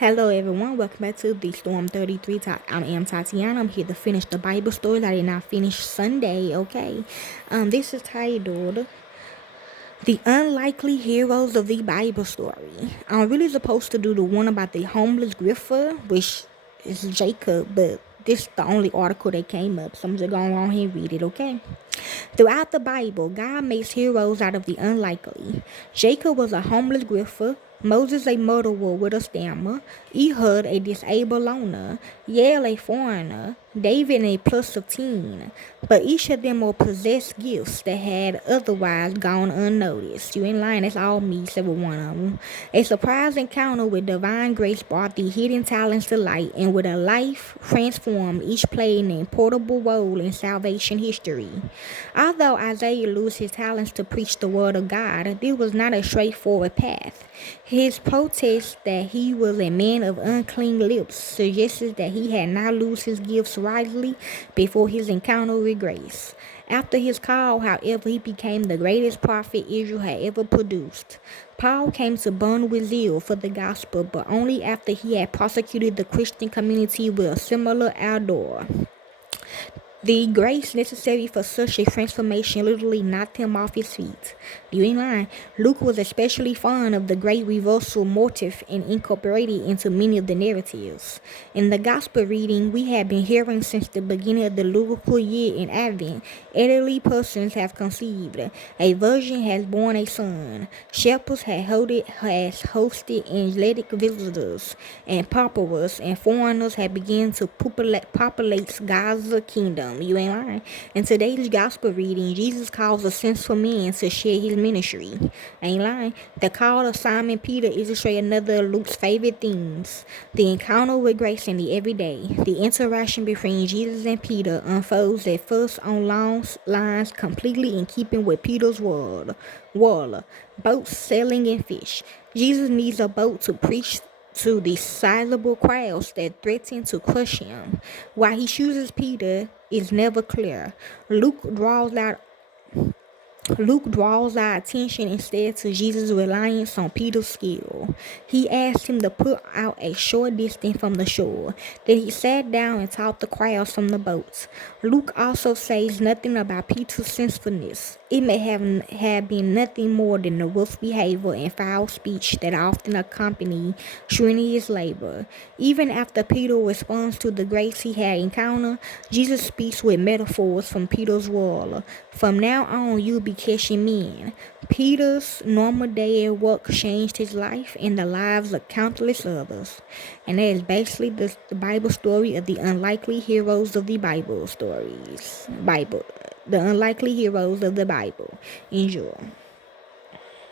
Hello everyone, welcome back to the Storm 33 Talk. I am Tatiana. I'm here to finish the Bible story that I did not finish Sunday, okay? This is titled The Unlikely Heroes of the Bible Story. I'm really supposed to do the one about the homeless griffer, which is Jacob, but this is the only article that came up, so I'm just going to go ahead and read it, okay? Throughout the Bible, God makes heroes out of the unlikely. Jacob was a homeless griffer, Moses a murderer with a stammer, Ehud a disabled loner, Yael a foreigner, David a plus of 10. But each of them all possessed gifts that had otherwise gone unnoticed. You ain't lying, that's all me, except for one of them. A surprise encounter with divine grace brought the hidden talents to light, and with a life transformed, each played an important role in salvation history. Although Isaiah lost his talents to preach the word of God, this was not a straightforward path. His protest that he was a man of unclean lips suggested that he had not lost his gifts rightly before his encounter with grace. After his call, however, he became the greatest prophet Israel had ever produced. Paul came to burn with zeal for the gospel, but only after he had persecuted the Christian community with a similar ardor. The grace necessary for such a transformation literally knocked him off his feet. You ain't lying. Luke was especially fond of the great reversal motif and incorporated into many of the narratives. In the gospel reading we have been hearing since the beginning of the liturgical year in Advent, elderly persons have conceived, a virgin has born a son, shepherds has hosted angelic visitors, and pauperers and foreigners have begun to populate God's kingdom. You ain't lying. In today's gospel reading, Jesus calls a sinful man to share his ministry. Ain't lying. The call of Simon Peter illustrates another of Luke's favorite themes: the encounter with grace in the everyday. The interaction between Jesus and Peter unfolds at first on long lines, completely in keeping with Peter's word, boats, sailing, and fish. Jesus needs a boat to preach to the sizable crowds that threaten to crush him. Why he chooses Peter is never clear. Luke draws our attention instead to Jesus' reliance on Peter's skill. He asked him to put out a short distance from the shore. Then he sat down and taught the crowds from the boats. Luke also says nothing about Peter's sinfulness. It may have been nothing more than the rough behavior and foul speech that often accompany strenuous labor. Even after Peter responds to the grace he had encountered, Jesus speaks with metaphors from Peter's world. From now on, you'll be catching men. Peter's normal day at work changed his life and the lives of countless others. And that is basically the Bible story of the unlikely heroes of the Bible stories. The unlikely heroes of the Bible. Enjoy.